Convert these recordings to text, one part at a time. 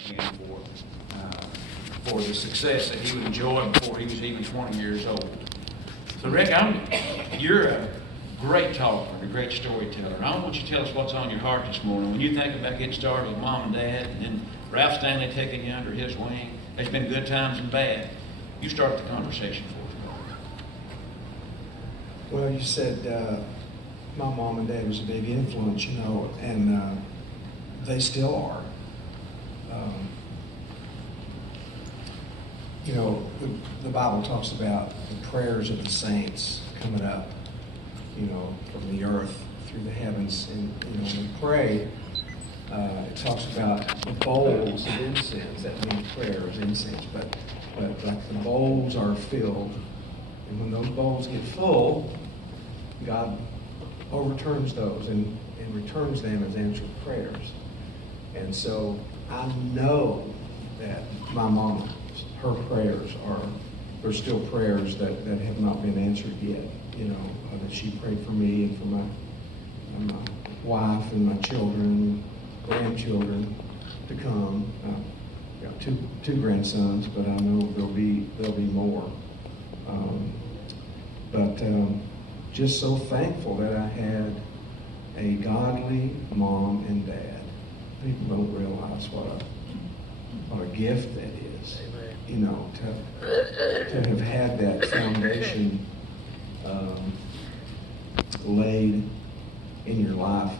him for the success that he would enjoy before he was even 20 years old. So Rick, you're a great talker, a great storyteller. I want you to tell us what's on your heart this morning. When you think about getting started with Mom and Dad, and then Ralph Stanley taking you under his wing, there's been good times and bad. You start the conversation for us. Well, you said my mom and dad was a big influence, and they still are. The Bible talks about the prayers of the saints coming up, from the earth through the heavens. And, when we pray, it talks about the bowls of incense. That means prayers, incense. But like the bowls are filled. And when those bowls get full, God overturns those and returns them as answered prayers. And so I know that my mama, her prayers are still prayers that have not been answered yet. That she prayed for me and for my wife and my children, grandchildren to come. I've got two grandsons, but I know there'll be more. Just so thankful that I had a godly mom and dad. People don't realize what a gift that is. To have had that foundation laid in your life,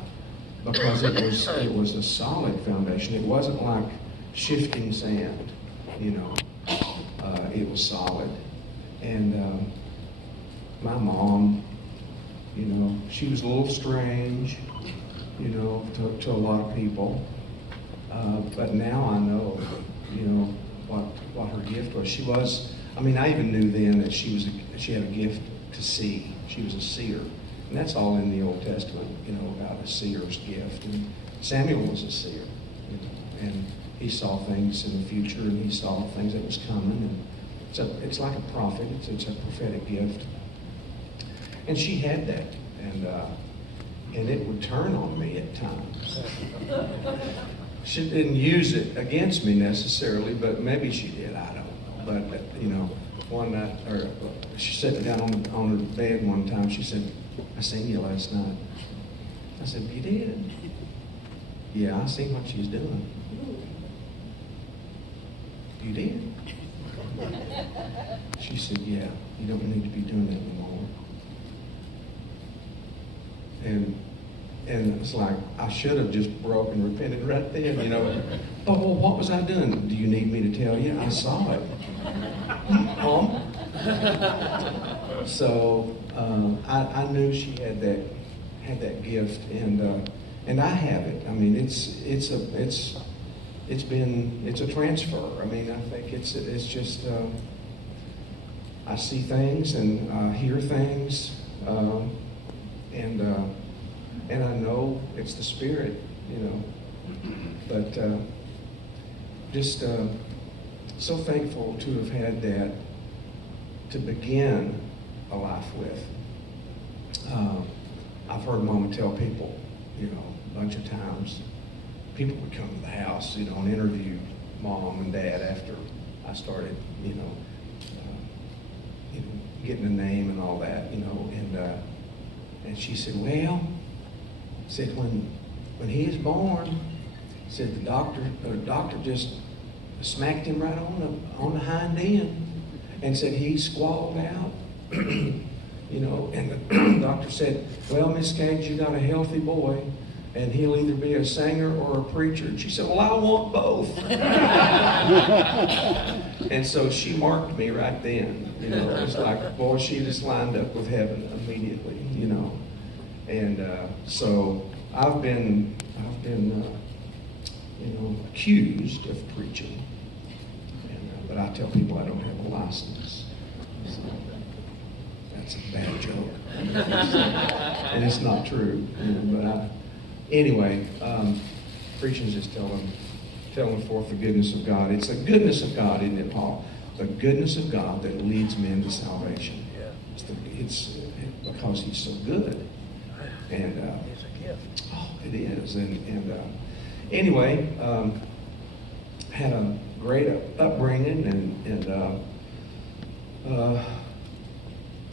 because it was a solid foundation. It wasn't like shifting sand. It was solid. And my mom, she was a little strange, to a lot of people. But now I know, what her gift was. I even knew then that she had a gift to see. She was a seer. And that's all in the Old Testament, about a seer's gift. And Samuel was a seer, and he saw things in the future, and he saw things that was coming. And it's like a prophet. It's a prophetic gift. And she had that, and it would turn on me at times. She didn't use it against me necessarily, but maybe she did. I don't know. But one night, or she sat me down on her bed one time. She said, "I seen you last night." I said, "You did?" "Yeah, I seen what she's doing." "You did?" She said, "Yeah, you don't need to be doing that anymore." And it's like, I should have just broke and repented right then, Oh, well, what was I doing? "Do you need me to tell you? I saw it." So I knew she had that gift, and I have it. It's a transfer. I think it's just I see things and hear things, and I know it's the Spirit, But just so thankful to have had that to begin a life with. I've heard Mama tell people, a bunch of times, people would come to the house, and interview Mom and Dad after I started, getting a name and all that, and she said, "Well," said, when he was born, said the doctor just smacked him right on the hind end, and said he squalled out, and the doctor said, "Well, Miss Skaggs, you got a healthy boy, and he'll either be a singer or a preacher." And she said, "Well, I want both." And so she marked me right then. It's like, boy, she just lined up with heaven immediately. And so I've been accused of preaching, but I tell people I don't have a license. So that's a bad joke, and it's not true. Anyway, preaching is just telling forth the goodness of God. It's the goodness of God, isn't it, Paul? The goodness of God that leads men to salvation. It's because He's so good. And it's a gift. Oh, it is. Anyway, had a great upbringing, and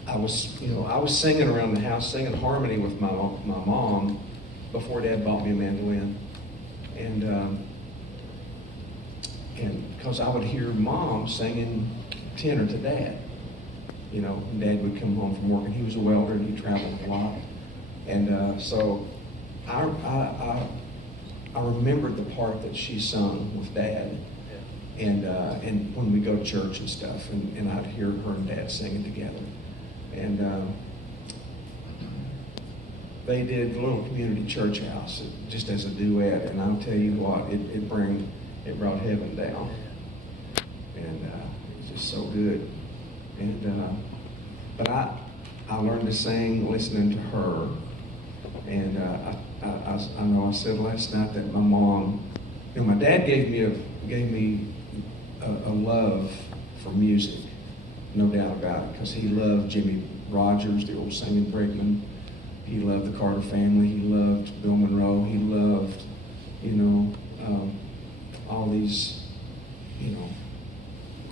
I was singing around the house, singing harmony with my mom before Dad bought me a mandolin, and because I would hear Mom singing tenor to Dad, and Dad would come home from work, and he was a welder and he traveled a lot, and so I remembered the part that she sung with Dad, and when we go to church and stuff, and I'd hear her and Dad singing together, and they did the little community church house just as a duet, and I'll tell you what, it brought heaven down, and it was just so good, and but I learned to sing listening to her, and I know I said last night that my mom, my dad gave me a love for music, no doubt about it, because he loved Jimmy Rogers, the old singing brakeman. He loved the Carter family. He loved Bill Monroe. He loved, all these,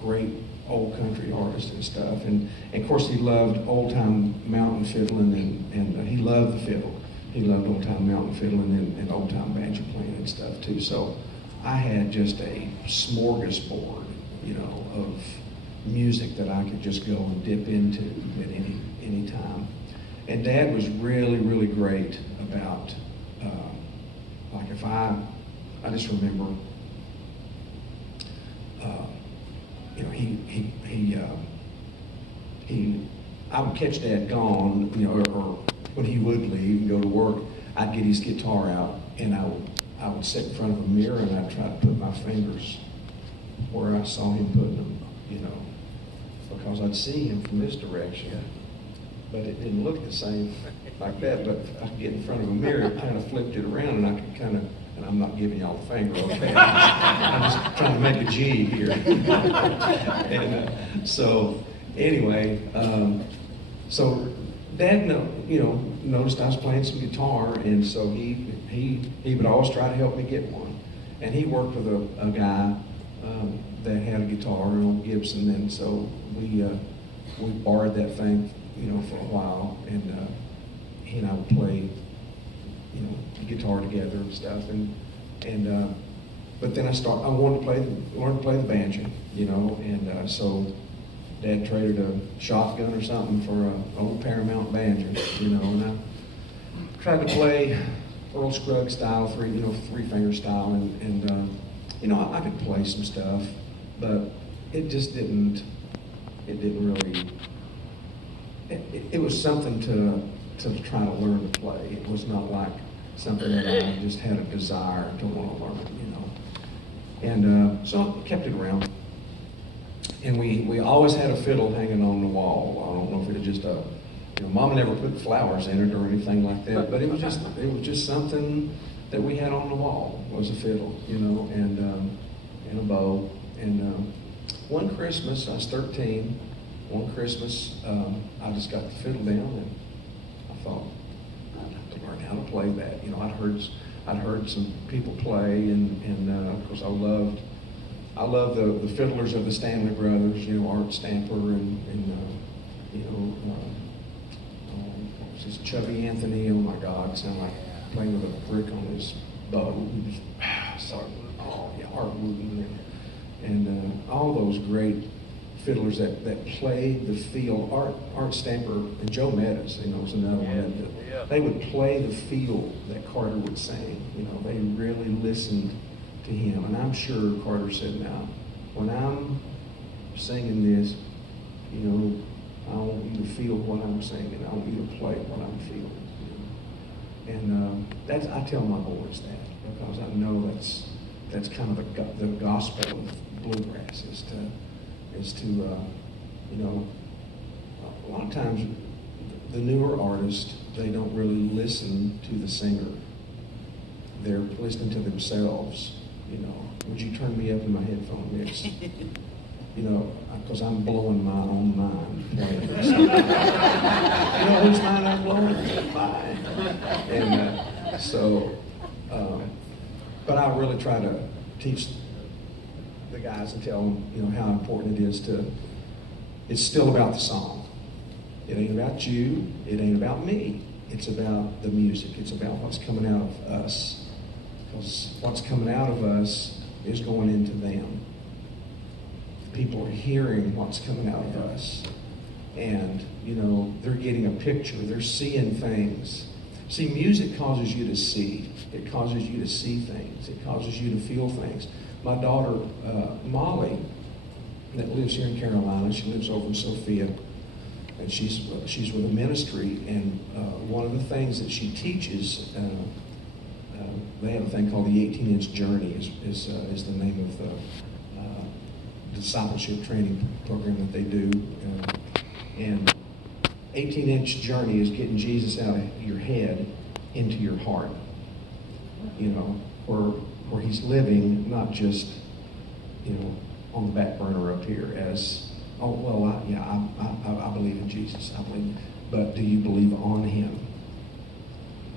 great old country artists and stuff. And of course, he loved old-time mountain fiddling, and he loved the fiddle. He loved old-time mountain fiddling and old-time banjo playing and stuff too. So I had just a smorgasbord, of music that I could just go and dip into at any time. And Dad was really, really great about, like if I just remember, I would catch Dad gone, or when he would leave and go to work, I'd get his guitar out and I would sit in front of a mirror and I'd try to put my fingers where I saw him putting them, because I'd see him from this direction, but it didn't look the same like that. But I'd get in front of a mirror, it kind of flipped it around, and I could and I'm not giving y'all the finger, okay? I'm just trying to make a G here. And so anyway, so Dad, noticed I was playing some guitar, and so he would always try to help me get one. And he worked with a guy that had a guitar, an old Gibson, and so we borrowed that thing, for a while, and he and I would play, guitar together and stuff, and but then I wanted to learn to play the banjo, and so Dad traded a shotgun or something for an old Paramount banjo, and I tried to play Earl Scruggs style, three-finger style, and I could play some stuff, but it just didn't really, it was something to try to learn to play. It was not like something that I just had a desire to want to learn, And so I kept it around. And we always had a fiddle hanging on the wall. I don't know if it was just Mom never put flowers in it or anything like that, but it was just something that we had on the wall, was a fiddle, and a bow. And one Christmas, I was 13, one Christmas, I just got the fiddle down, and I thought, I'd have to learn how to play that. I'd heard some people play, and of course I love the fiddlers of the Stanley Brothers, Art Stamper and Chubby Anthony. Oh my God, sounded like playing with a brick on his bow. Art Wooten and all those great fiddlers that played the feel. Art Stamper and Joe Meadows, was another one. They would play the feel that Carter would sing. They really listened to him, and I'm sure Carter said, "Now, when I'm singing this, I want you to feel what I'm singing. I want you to play what I'm feeling." And I tell my boys that, because I know that's kind of the gospel of bluegrass is to a lot of times the newer artists, they don't really listen to the singer. They're listening to themselves. Would you turn me up in my headphone mix? Because I'm blowing my own mind. Whose mind I'm blowing? Mine. And but I really try to teach the guys and tell them, you know, how important it is to, it's still about the song. It ain't about you. It ain't about me. It's about the music. It's about what's coming out of us. Because what's coming out of us is going into them. People are hearing what's coming out of us. And, you know, they're getting a picture. They're seeing things. See, music causes you to see. It causes you to see things. It causes you to feel things. My daughter, Molly, that lives here in Carolina, she lives over in Sophia, and she's with a ministry, and one of the things that she teaches, they have a thing called the 18-inch journey is the name of the discipleship training program that they do. And 18-inch journey is getting Jesus out of your head into your heart, you know, where he's living, not just, you know, on the back burner up here as, oh, well, I believe in Jesus. I believe, but do you believe on him?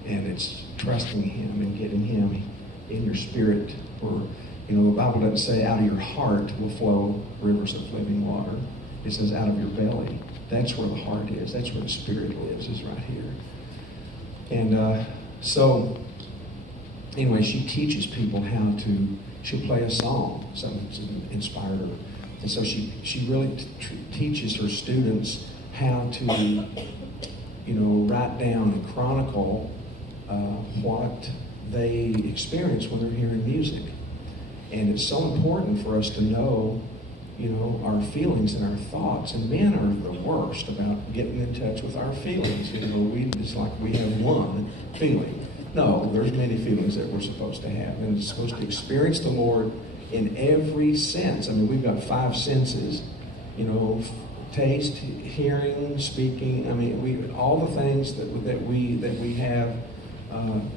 And it's trusting him and getting him in your spirit. Or, you know, the Bible doesn't say out of your heart will flow rivers of living water. It says out of your belly. That's where the heart is. That's where the spirit lives, is right here. And so, anyway, she teaches people how to, she'll play a song, something that's inspired her. And so she really teaches her students how to, you know, write down and chronicle what they experience when they're hearing music. And it's so important for us to know, you know, our feelings and our thoughts. And men are the worst about getting in touch with our feelings. You know, it's like we have one feeling. No, there's many feelings that we're supposed to have. And it's supposed to experience the Lord in every sense. I mean, we've got 5 senses, you know, taste, hearing, speaking. I mean, all the things that we have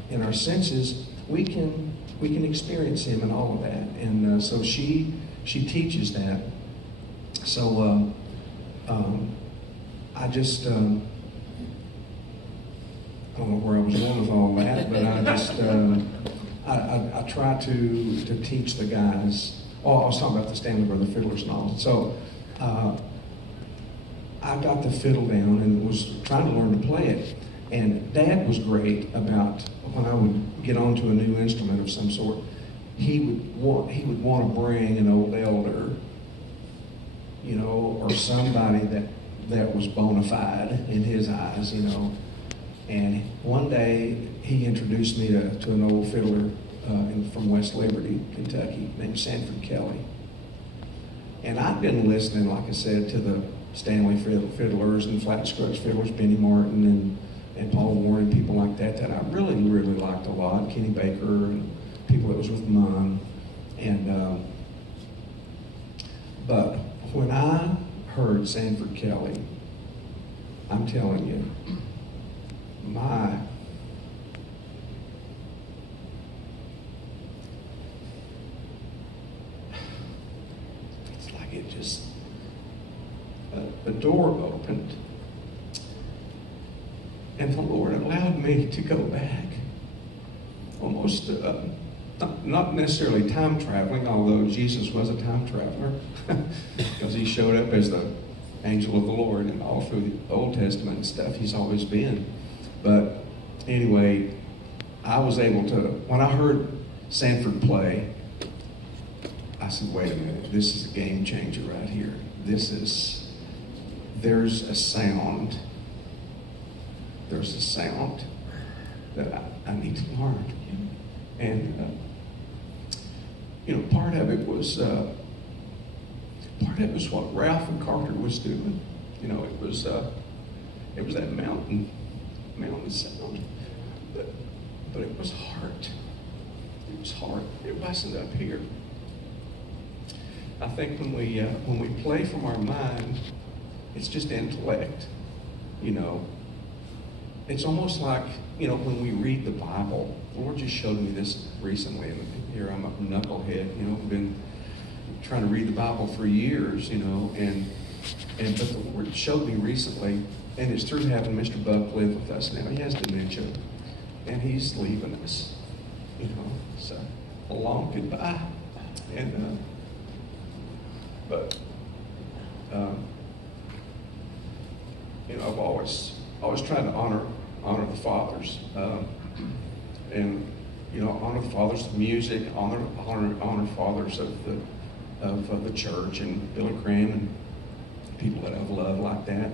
in our senses, we can experience him in all of that. And so she teaches that. So I just, I don't know where I was going with all that, but I just, I try to teach the guys. Oh, I was talking about the Stanley Brother fiddlers and all. So I got the fiddle down and was trying to learn to play it. And Dad was great about when I would get onto a new instrument of some sort, he would want to bring an old elder, you know, or somebody that was bona fide in his eyes, you know. And one day he introduced me to an old fiddler from West Liberty, Kentucky, named Sanford Kelly. And I'd been listening, like I said, to the Stanley fiddlers and Flat Scruggs fiddlers, Benny Martin and Paul Warren, people like that I really, really liked a lot. Kenny Baker and people that was with Munn. And but when I heard Sanford Kelly, I'm telling you, it's like it just, the door opened. And the Lord allowed me to go back, almost not necessarily time traveling, although Jesus was a time traveler, because he showed up as the angel of the Lord, and all through the Old Testament and stuff, he's always been. But anyway, I was able to, when I heard Sanford play, I said, wait a minute, this is a game changer right here. There's a sound that I need to learn. And, you know, part of it was what Ralph and Carter was doing. You know, it was that mountain sound, but it was heart. It was heart. It wasn't up here. I think when we play from our mind, it's just intellect. You know, it's almost like, you know, when we read the Bible. The Lord just showed me this recently, and here I'm a knucklehead. You know, I've been trying to read the Bible for years. You know, but the Lord showed me recently, and it's through having Mr. Buck live with us now. He has dementia, and he's leaving us. You know, so a long goodbye. And But I've always tried to honor the fathers, and honor the fathers of music, honor fathers of the church, and Billy Graham and people that I've loved like that.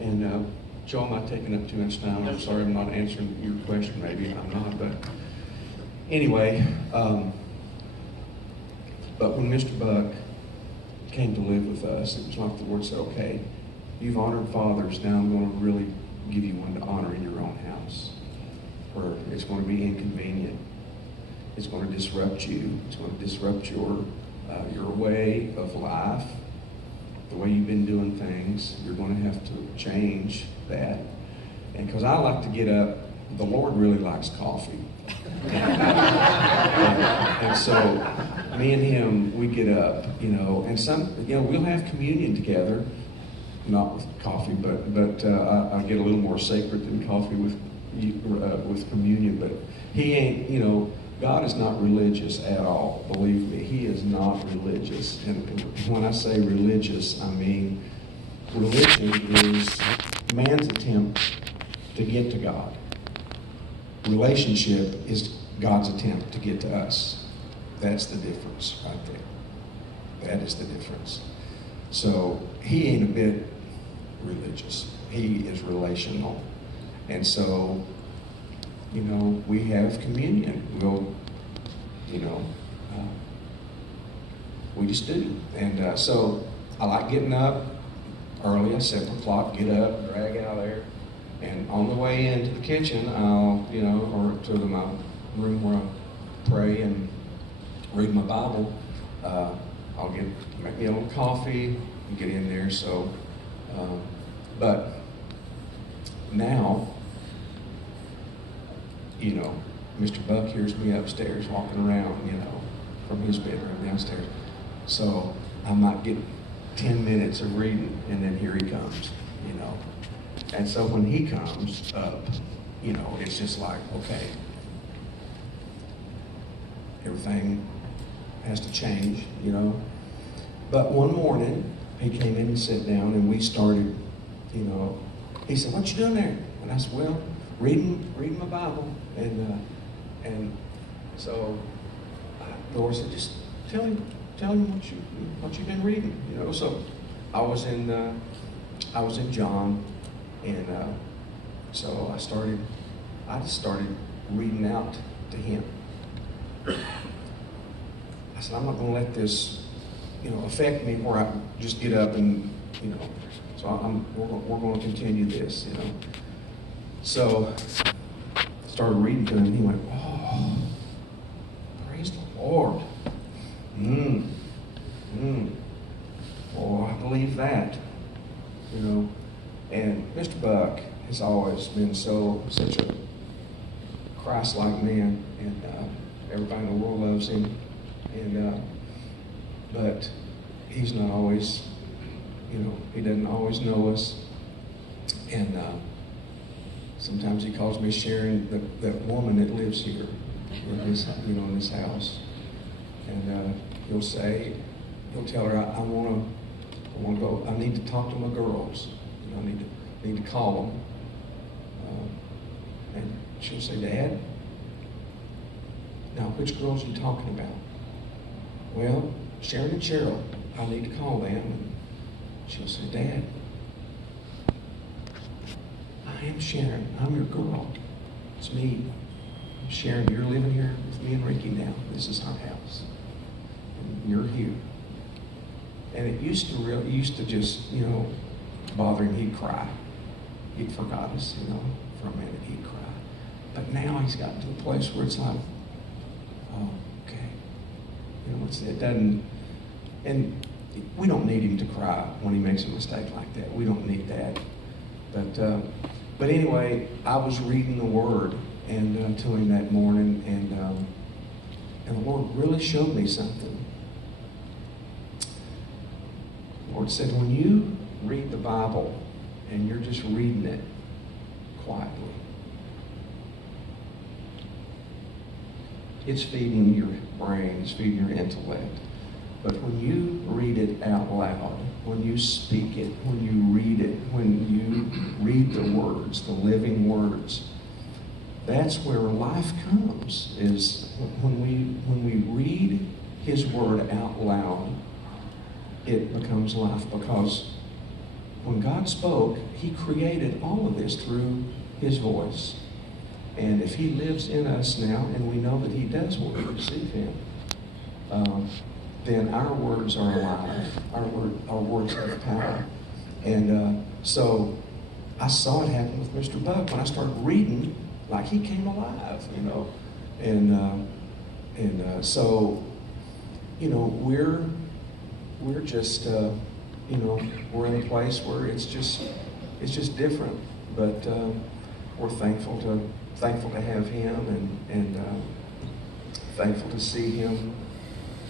And Joe, am I taking up too much time? I'm sorry, I'm not answering your question. Maybe I'm not, but anyway. But when Mr. Buck came to live with us, it was like the Lord said, "Okay, you've honored fathers. Now I'm going to really give you one to honor in your own house, where it's going to be inconvenient. It's going to disrupt you. It's going to disrupt your way of life, the way you've been doing things. You're going to have to change that." And because I like to get up, the Lord really likes coffee. And so me and him, we get up, and we'll have communion together, not with coffee, but I get a little more sacred than coffee with communion. But he ain't, God is not religious at all. Believe me, he is not religious. And when I say religious, I mean religion is man's attempt to get to God. Relationship is God's attempt to get to us. That's the difference right there. That is the difference. So he ain't a bit religious. He is relational. And so, we have communion. We'll, we just do. And so I like getting up early at 7 o'clock, get up, drag out of there. And on the way into the kitchen, I'll, or to my room where I pray and read my Bible, I'll make me a little coffee and get in there. So, but now, Mr. Buck hears me upstairs walking around, from his bedroom downstairs. So I might get 10 minutes of reading, and then here he comes, And so when he comes up, it's just like, okay, everything has to change, But one morning, he came in and sat down, and we started, he said, "What you doing there?" And I said, "Well, reading my Bible." And so the Lord said, "Just tell him what you've been reading." So I was in John, and so I just started reading out to him. I said, "I'm not going to let this, affect me where I just get up and, so we're going to continue this, So I started reading to him, and he went, "Oh, praise the Lord. Oh, I believe that." And Mr. Buck has always been such a Christ-like man, and everybody in the world loves him. And but he's not always, he doesn't always know us. And sometimes he calls me Sharon, that woman that lives here in this house. And he'll tell her, I want to go. I need to talk to my girls. I need to call them. And she'll say, "Dad, now which girls are you talking about?" "Well, Sharon and Cheryl. I need to call them." And she'll say, "Dad, I am Sharon. I'm your girl. It's me. Sharon, you're living here with me and Ricky now. This is our house. And you're here." And it used to just, bother him. He'd cry. He'd forgot us, for a minute he'd cry. But now he's gotten to the place where it's like, oh, okay. It doesn't, and we don't need him to cry when he makes a mistake like that. We don't need that. But anyway, I was reading the Word and to him that morning, and the Lord really showed me something. The Lord said, when you read the Bible and you're just reading it quietly, it's feeding your brain, it's feeding your intellect. But when you read it out loud, when you speak it, when you read it, when you read the words, the living words, that's where life comes, is when we read His Word out loud, it becomes life. Because when God spoke, He created all of this through His voice. And if He lives in us now, and we know that He does when we receive Him, then our words are alive. Our words have power. And so I saw it happen with Mr. Buck when I started reading, like he came alive, you know. And so, you know, we're just, you know, we're in a place where it's just different. But we're thankful to have him, and thankful to see him,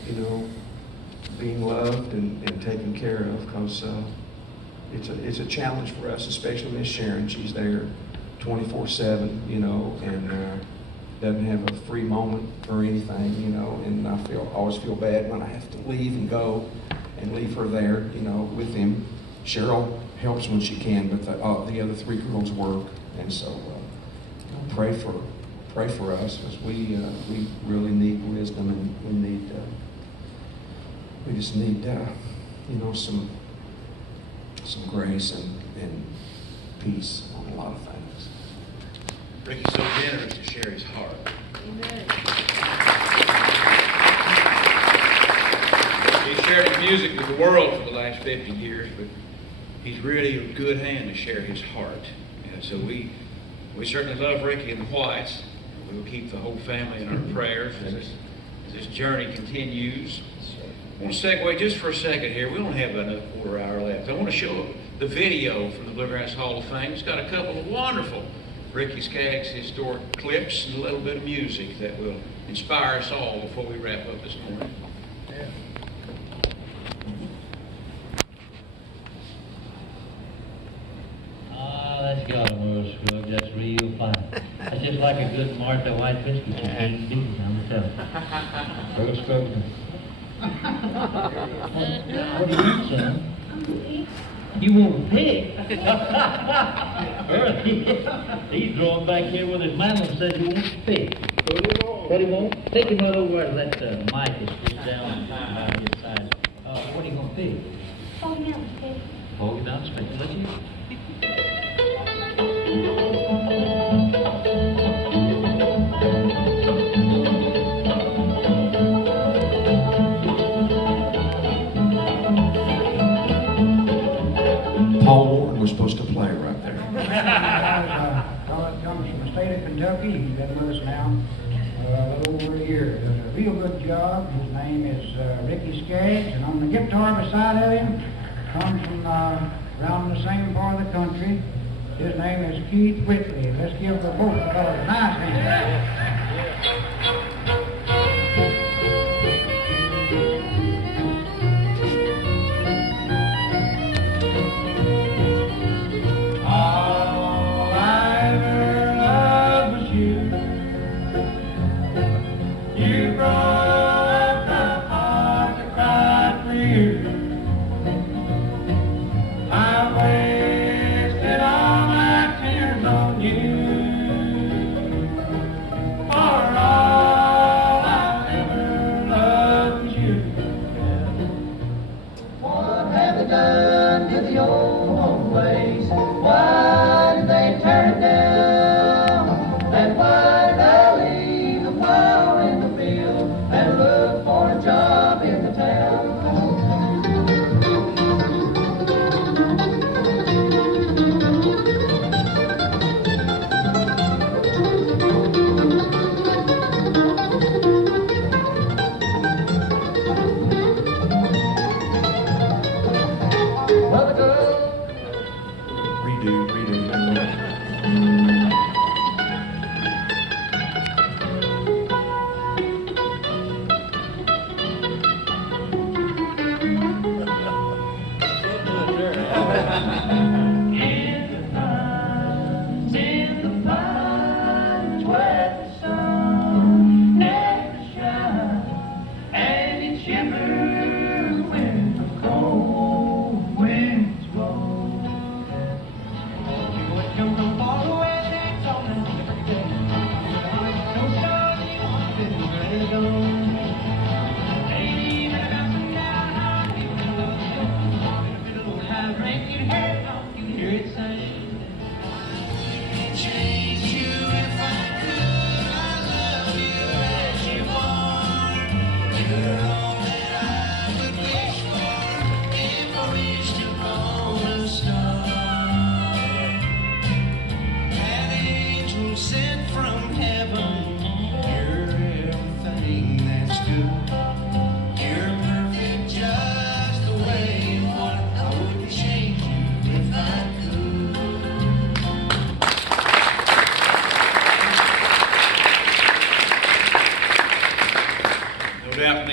you know, being loved and taken care of, because it's a challenge for us, especially Miss Sharon. She's there 24/7, you know, and doesn't have a free moment or anything, you know. And I always feel bad when I have to leave and go and leave her there, you know, with him. Cheryl helps when she can, but the other three girls work, and so pray for us, because we really need wisdom, and we just need you know, some grace and peace on a lot of things. Ricky's so generous to share his heart. Amen. He's shared his music with the world for the last 50 years, but he's really a good hand to share his heart. And so we certainly love Ricky and the Whites. We will keep the whole family in our prayers as this journey continues. I want to segue just for a second here. We don't have another quarter hour left. I want to show the video from the Bluegrass Hall of Fame. It's got a couple of wonderful Ricky Skaggs historic clips and a little bit of music that will inspire us all before we wrap up this morning. Yeah. That's got a world scrub. That's real fine. That's just like a good Martha White biscuit. You can't beat it, I'm telling you. World scrub. What do you want, son? You want a pig? He's drawing back here with his mama and says he wants a pig. What do you want? Take him right over and let the mic is pushed down behind his side. What do you want, pig? Hold down, pig. Hold it down, space. Let you. Paul Warren was supposed to play right there. Todd comes from the state of Kentucky. He's been with us now a little over a year. Does a real good job. His name is Ricky Skaggs, and on the guitar beside of him comes from around the same part of the country. His name is Keith Whitley. Let's give the both of us a nice hand.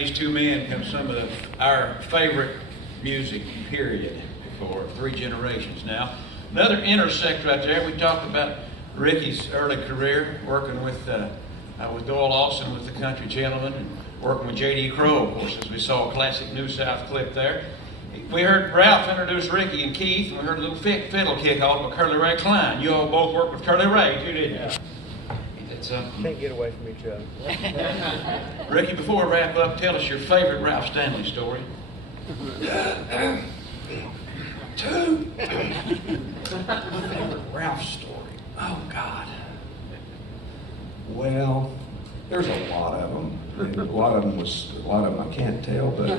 these two men come some of our favorite music, period, for 3 generations now. Another intersect right there, we talked about Ricky's early career, working with Doyle Lawson with the Country Gentlemen, and working with J.D. Crowe, of course, as we saw a classic New South clip there. We heard Ralph introduce Ricky and Keith, and we heard a little fiddle kick off with Curly Ray Klein. You all both worked with Curly Ray, too, didn't you? Can't get away from each other. Ricky, before we wrap up, tell us your favorite Ralph Stanley story. Favorite Ralph story. Oh, God. Well, there's a lot of them. And a lot of them I can't tell, but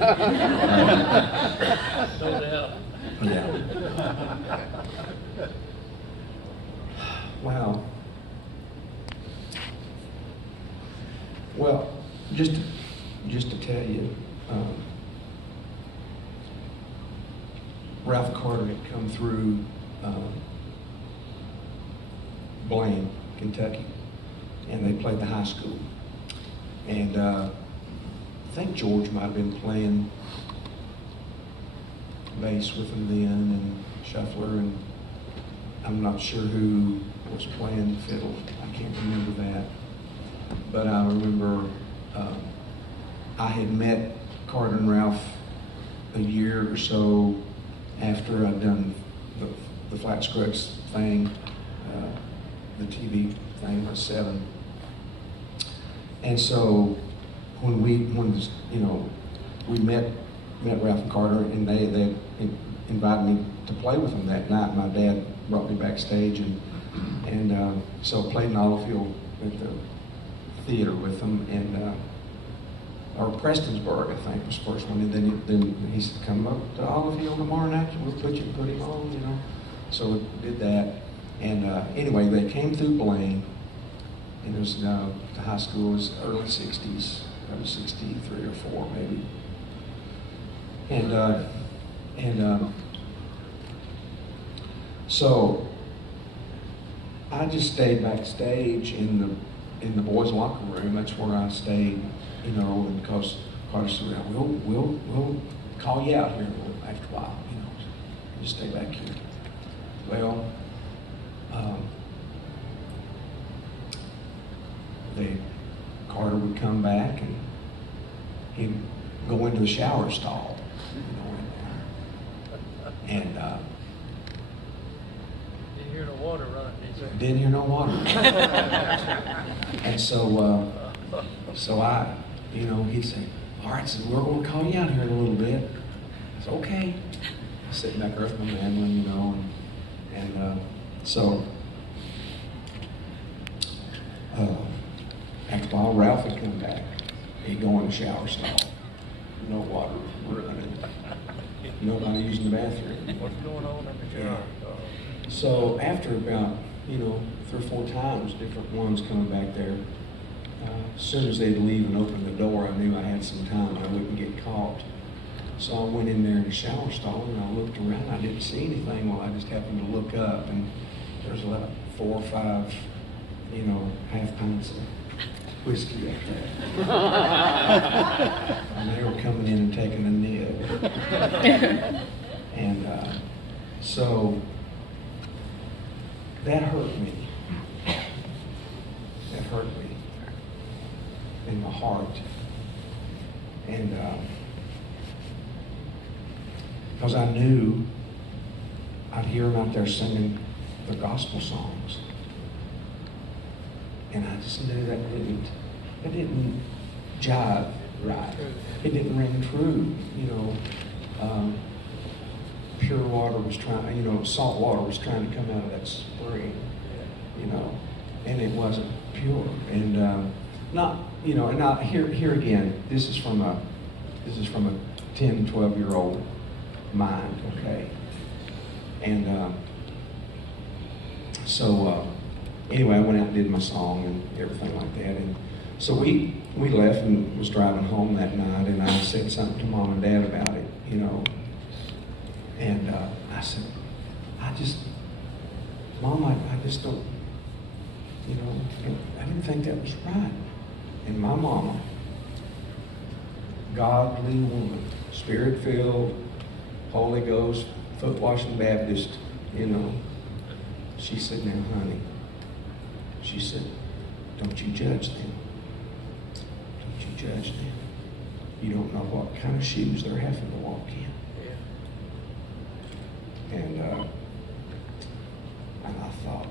yeah. Wow. Well, just to tell you, Ralph Carter had come through Blaine, Kentucky, and they played the high school. And I think George might have been playing bass with them then, and shuffler, and I'm not sure who was playing fiddle. I can't remember that. But I remember I had met Carter and Ralph a year or so after I'd done the Flat Scruggs thing, the TV thing was 7. And so when we met Ralph and Carter, and they invited me to play with them that night. My dad brought me backstage, and so I played in Olivefield at the theater with them, and or Prestonsburg, I think, was the first one. And then he said, "Come up to Olivefield tomorrow night, and we'll put him on," you know. So we did that, and anyway, they came through Blaine, and it was the high school was early '60s, maybe '63 or '4 maybe, and so I just stayed backstage in the boys' locker room. That's where I stayed, you know, and because Carter said, we'll call you out here after a while, you know, just stay back here. Well, Carter would come back and he'd go into the shower stall, you know, and Didn't hear no water running, did you? didn't hear no water. And so I, you know, he'd say, "All right, so we're going to call you out here in a little bit." I said, "Okay." Sitting back there with my mandolin, you know, and so after a while, Ralph would come back. He'd go in the shower stall. No water running. Nobody using the bathroom. What's going on in the shower? So after about, you know, 3 or 4 times, different ones coming back there, as soon as they'd leave and open the door, I knew I had some time and I wouldn't get caught. So I went in there in the shower stall and I looked around. I didn't see anything. Well, I just happened to look up, and there's about 4 or 5, you know, half pints of whiskey up there. And they were coming in and taking a nib. And so that hurt me. That hurt me in my heart. And because I knew I'd hear them out there singing the gospel songs. And I just knew that didn't jive right. It didn't ring true, you know. Pure water was trying, you know, salt water was trying to come out of that spring, you know, and it wasn't pure. And not, you know, and now here again, this is from a 10, 12-year-old mind, okay? And so anyway, I went out and did my song and everything like that. And so we left and was driving home that night, and I said something to Mom and Dad about it, you know. And I said, Mom, I just don't, you know, I didn't think that was right. And my mama godly woman, Spirit-filled, Holy Ghost, foot-washing Baptist, you know. She said, now, honey, she said, don't you judge them. Don't you judge them. You don't know what kind of shoes they're having to walk in. And I thought,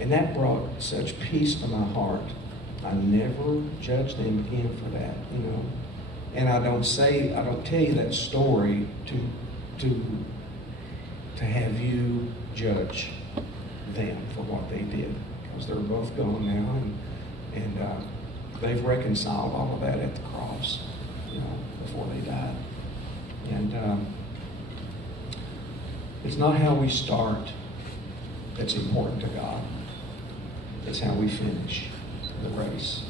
and that brought such peace to my heart. I never judge them again for that, you know. And I don't tell you that story to have you judge them for what they did, because they're both gone now, and they've reconciled all of that at the cross, you know, before they died. And it's not how we start that's important to God. It's how we finish the race.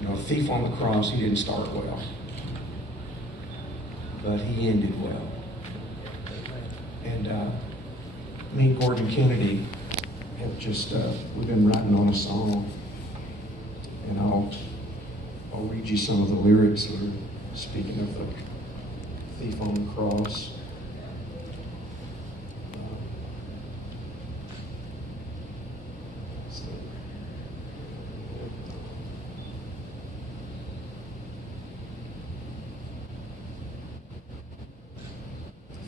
You know, a thief on the cross, he didn't start well, but he ended well. And me and Gordon Kennedy have just, we've been writing on a song, and I'll read you some of the lyrics that are speaking of the thief on the cross.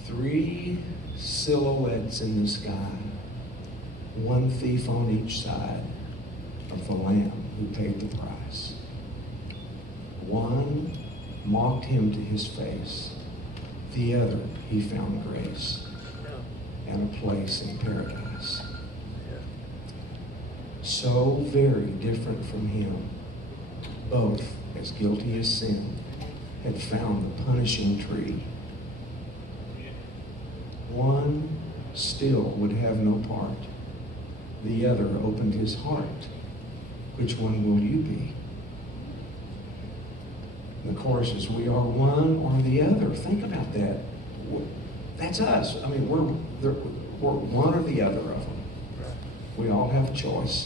Three silhouettes in the sky, one thief on each side of the Lamb who paid the price. One mocked him to his face, the other he found grace and a place in paradise. So very different from him, both as guilty as sin, had found the punishing tree. One still would have no part. The other opened his heart. Which one will you be? And the chorus is, we are one or the other. Think about that. That's us. I mean, we're one or the other of them. We all have a choice.